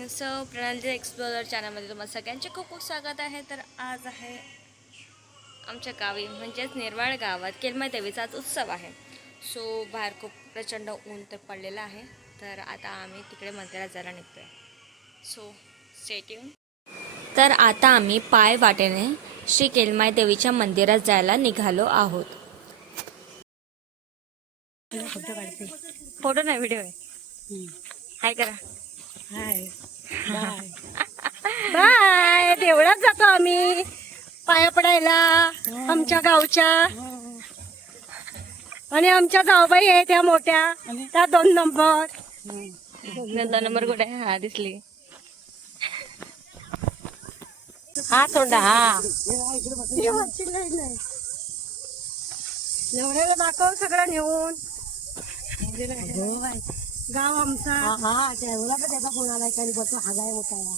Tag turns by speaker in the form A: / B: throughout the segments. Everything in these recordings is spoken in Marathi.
A: मॉर्निंग सो प्रणाली एक्सप्लोरर चॅनलमध्ये तुम्हाला सगळ्यांचे खूप खूप स्वागत आहे. तर आज आहे आमच्या गावी म्हणजेच निर्वाळ गावात केलमा देवीचा आज उत्सव आहे. सो बाहेर खूप प्रचंड ऊन तर पडलेलं आहे. तर आता आम्ही तिकडे मंदिरात जायला निघतोय. सो स्टेट्यून तर आता आम्ही पाय वाटेने श्री केलमाय देवीच्या मंदिरात जायला निघालो आहोत. फोटो नाही व्हिडिओ आहे. हाय करा.
B: हाय. बाय. बाय. देवळात जातो आम्ही. पाया पडायला आमच्या गावच्या. आणि आमच्या जाऊबाई आहे त्या मोठ्या. त्या दोन नंबर.
A: दोन नंबर कुठे? हा दिसली.
B: हा तोंडा हा. एवढ्याला दाखव सगळं नेऊन. गाव आमचा. हा तेवढा पण त्याचा फोन आलाय काही बसतो हागाय मोठा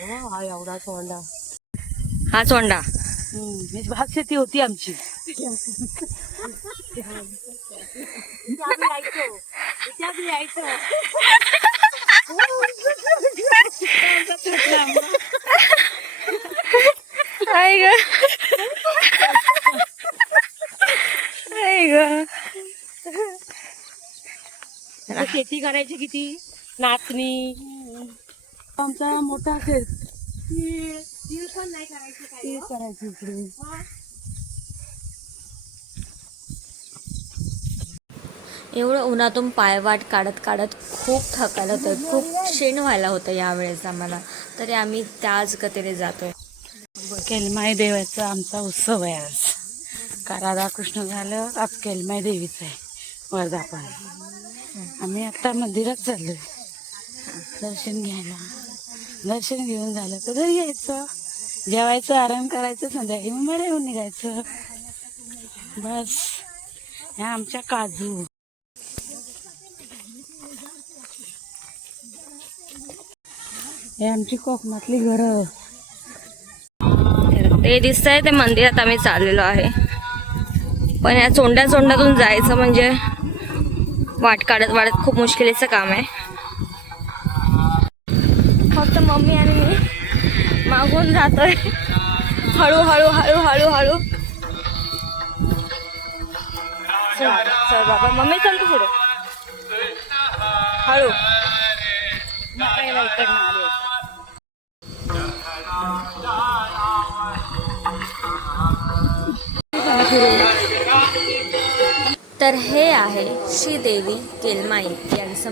B: हा एवढा तोंडा
A: हा चोंडा
B: भात शेती होती आमची.
A: हाय ग.
B: शेती करायची किती? नाचणी? आमचा मोठा शेत करायची इकडे.
A: एवढं उन्हातून पायवाट काढत काढत खूप थकायला होतं. खूप क्षीण व्हायला होतं यावेळेस आम्हाला. तरी आम्ही त्याच गतीने जातोय.
B: केलमाई देवाचा आमचा उत्सव आहे आज. का राधाकृष्ण झालं आज केलमाई देवीचं आहे. वर्धापन आम्ही आता मंदिरात चाललो दर्शन घ्यायला. दर्शन घेऊन झालं तर घरी यायचं. जेवायचं आराम करायचं संध्याकाळी मग बरं येऊन निघायचं. बस. ह्या आमच्या काजू. हे आमची कोकणातली घरं.
A: ते दिसतंय ते मंदिरात आम्ही चाललेलो आहे. पण या चोंड्या चोंड्यातून जायचं म्हणजे वाट काढत वाढत खूप मुश्किलीचं काम आहे. फक्त मम्मी आणि मी मागून जातोय. हळूहळू हळू हळू चल चल बाबा मम्मी चल तू पुढे. हळू.
B: इकडनं आले.
A: तर हे आहे श्रीदेवी केलमाई यांचं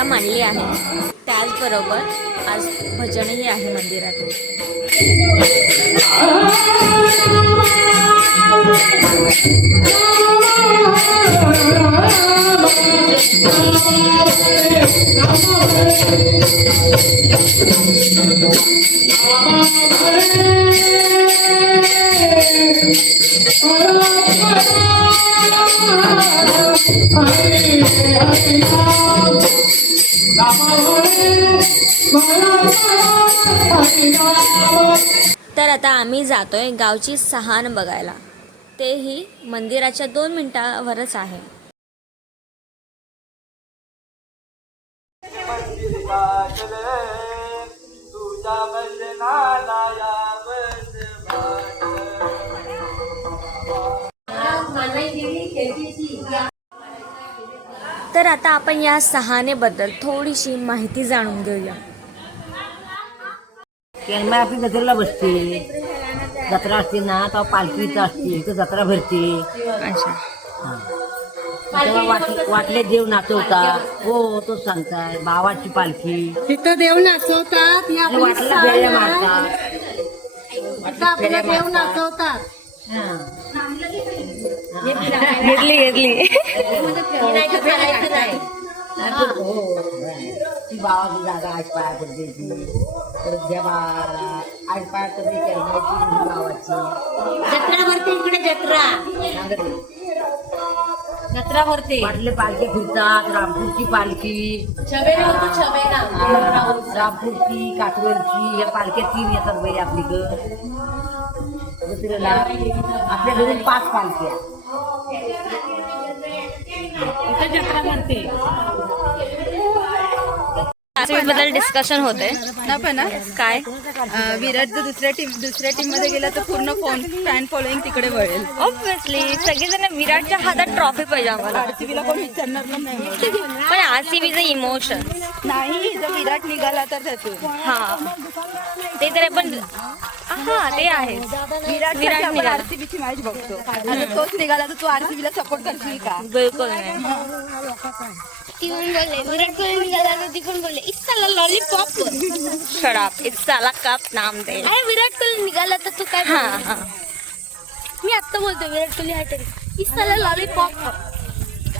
A: पूजा मांडली आहे त्याचबरोबर आज भजनही आहे मंदिरात तर आता आम्ही जातोय गावची सहान बघायला. तेही मंदिराच्या दोन मिनिटावरच आहे. तर आता आपण या सहानेबद्दल थोडीशी माहिती जाणून घेऊया.
C: आपली जत्रेला बसते. जत्रा असते ना तेव्हा पालखीचं असते इथं जत्रा भरते.
A: अच्छा.
C: हा. तेव्हा वाट वाटले देव नाचवतात. हो तो सांगताय बावाची पालखी.
B: तिथं देव नाचवतात
C: आणि वाटला फेऱ्या मारतात.
B: तिथं आपलं देव नाचवतात.
C: हा.
A: घेतली घेतली
C: ती भावाची जागा आठ पाया पडते परत जेव्हा आठ पाया पडते करण्याची भावाची
D: जत्रा भरते इकडे जत्रा.
C: नांगरली.
D: जत्रा भरते
C: वाटले पालखी फिरतात रामपूरची पालखी. रामपूरची काटवरची या पालख्या तीन येतात बाई आपलीकडं दुसऱ्याला आपल्या घरून पाच पालख्या.
B: जत्रा भरते
A: बद्दल डिस्कशन होते
E: ना पण ना,
A: काय?
E: विराट जर दुसऱ्या टीम दुसऱ्या टीममध्ये गेला तर पूर्ण फोन फॅन फॉलोईंग तिकडे वळेल.
A: ऑब्विसली सगळेजण विराटच्या हातात ट्रॉफी पाहिजे आम्हाला.
E: आरसीबीला कोण विचारणार पण नाही.
A: पण इमोशन
E: नाही जर विराट निघाला तर त्यातून
A: हा. ते तर पण हा ते आहे.
E: विराट
A: विराट निघाला.
E: आरसीबीची मॅच बघतो. तोच निघाला तर तू आरसीबीला सपोर्ट करशील का?
A: बिलकुल नाही.
F: ती पण बोलले विराट कोहली तर बोलले इसाला लॉलीपॉप
A: साला कप नाम दे
F: अरे विराट कोहली निघाला तर तू काय
A: हा? हा
F: मी आता बोलतो विराट कोहली हटेल इसाला लॉलीपॉप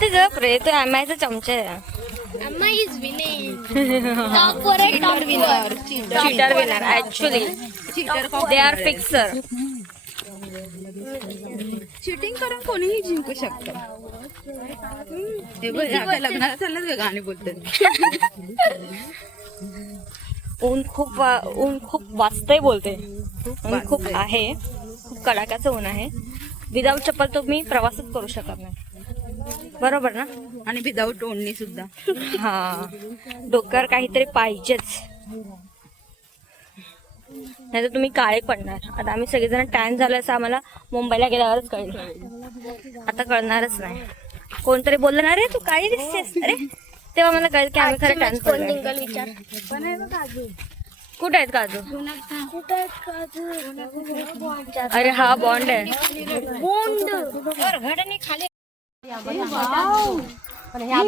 A: ते गप रे तो एम आयचा चमचा आहे
F: अम्मा इज विनिंग टॉप वर आहे top winner
A: cheater winner actually they are fixer
E: cheating करून कोणीही जिंकू शकतं. हे बघ, लग्नाला चाललं का गाणे बोलतात
A: ऊन खूप वा- ऊन खूप वाजतंय बोलते. ऊन खूप आहे. खूप कडाक्याचं ऊन आहे. विदाऊट चप्पल तुम्ही प्रवासच करू शकत नाही. बरोबर ना?
E: आणि विदाऊट ओढणी सुद्धा.
A: हा. डोक्यावर काहीतरी पाहिजेच. नाही तर तुम्ही काळे पडणार. आता आम्ही सगळेजण टॅन झालो असं आम्हाला मुंबईला गेल्यावरच कळलं. आता कळणारच नाही. कोणतरी बोललं ना रे तू काळी दिसतेस? अरे तेव्हा मला कळलं की आम्ही खरं
F: जिंकल विचार.
A: कुठे आहेत काजू?
F: कुठे आहेत काजू?
A: अरे हा बॉन्ड आहे.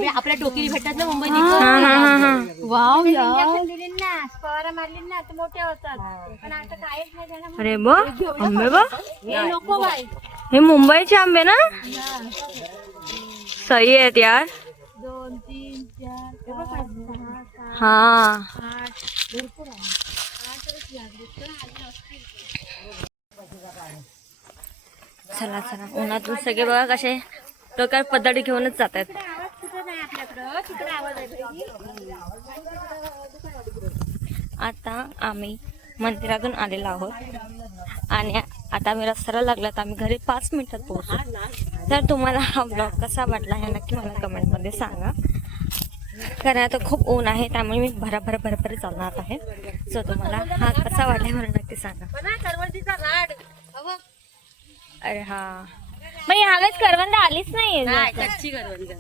D: आपल्या टोकरी भेटतात ना मुंबईत
A: हा हा हा हा.
E: वाव
F: फवारा मारली ना तर मोठ्या होतात. पण आता काहीच नाही झालं
A: अरे ब आंबे बा
F: हे नको बाई.
A: हे मुंबईचे आंबे ना? सही आहेत यार।
F: दोन तीन चार
A: हा चला चला. उन्हातून सगळे बघा कसे डोक्यावर पदार्थ घेऊनच जात आहेत आता आम्ही मंदिरातून आलेलो आहोत. आणि आता आम्ही रस्त्याला लागला तर आम्ही घरी पाच मिनिटात पोहोचू. तर तुम्हाला हा ब्लॉग कसा वाटला हे नक्की मला कमेंटमध्ये सांगा. कारण आता खूप ऊन आहे त्यामुळे मी भराभर भरभर चालणार आहे. सो तुम्हाला हा कसा वाटला मला नक्की सांगा. अरे हा. मग ह्यावेळेस करवंद आलीच नाही
D: कच्ची करवंद.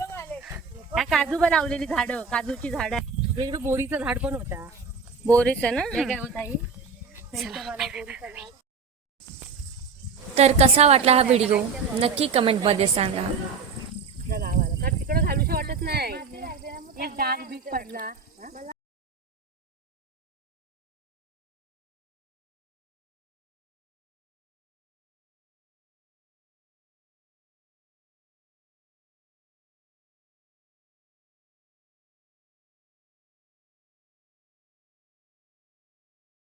D: काजू पण लावलेली झाडं काजूची झाड आहे इकडे बोरीचं झाड पण होता.
A: बोरीच ना?
D: काय होत आई?
A: तर कसा वाटला हा व्हिडिओ? नक्की कमेंटमध्ये सांगा.
D: तर तिकडं घालूशी वाटत नाही. एक डाग पडला.